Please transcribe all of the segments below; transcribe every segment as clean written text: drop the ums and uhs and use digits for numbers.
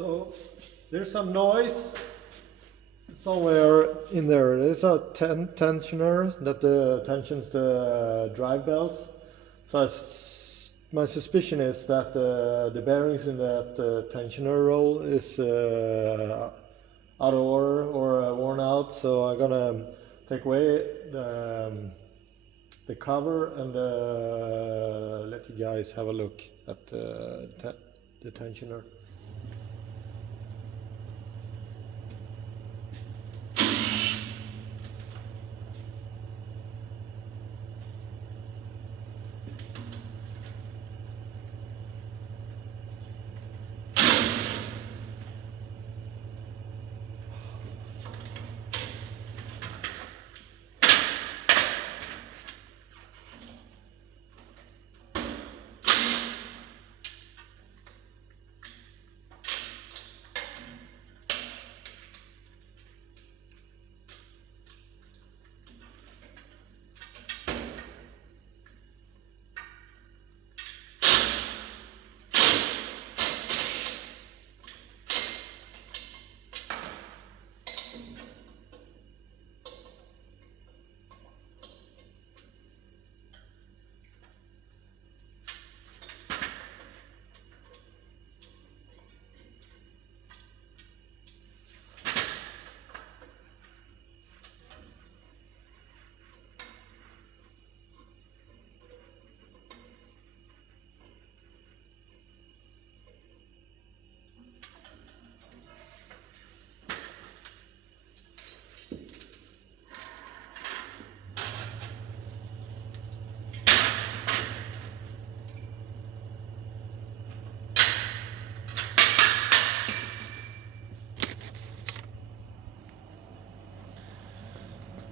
So there's some noise somewhere in there. There's a tensioner that tensions the drive belts. So my suspicion is that the bearings in that tensioner roll is out of order or worn out. So I'm gonna take away the cover and let you guys have a look at the tensioner.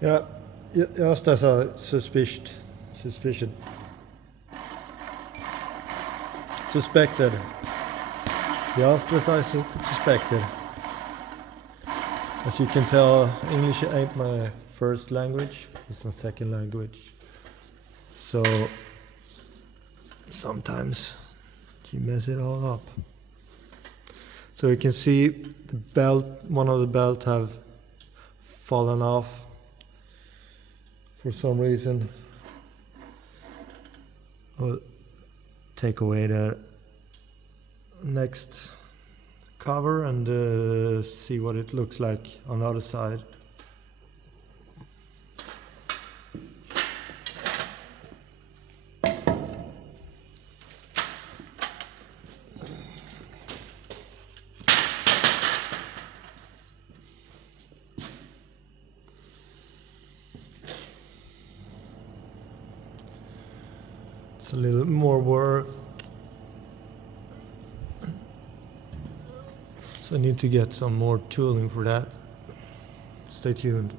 Ja, just as I suspected. Just as I suspected. As you can tell, English ain't my first language, it's my second language. So sometimes you mess it all up. So you can see the belt, one of the belts have fallen off for some reason. I'll take away the next cover and see what it looks like on the other side. It's a little more work, so I need to get some more tooling for that. Stay tuned.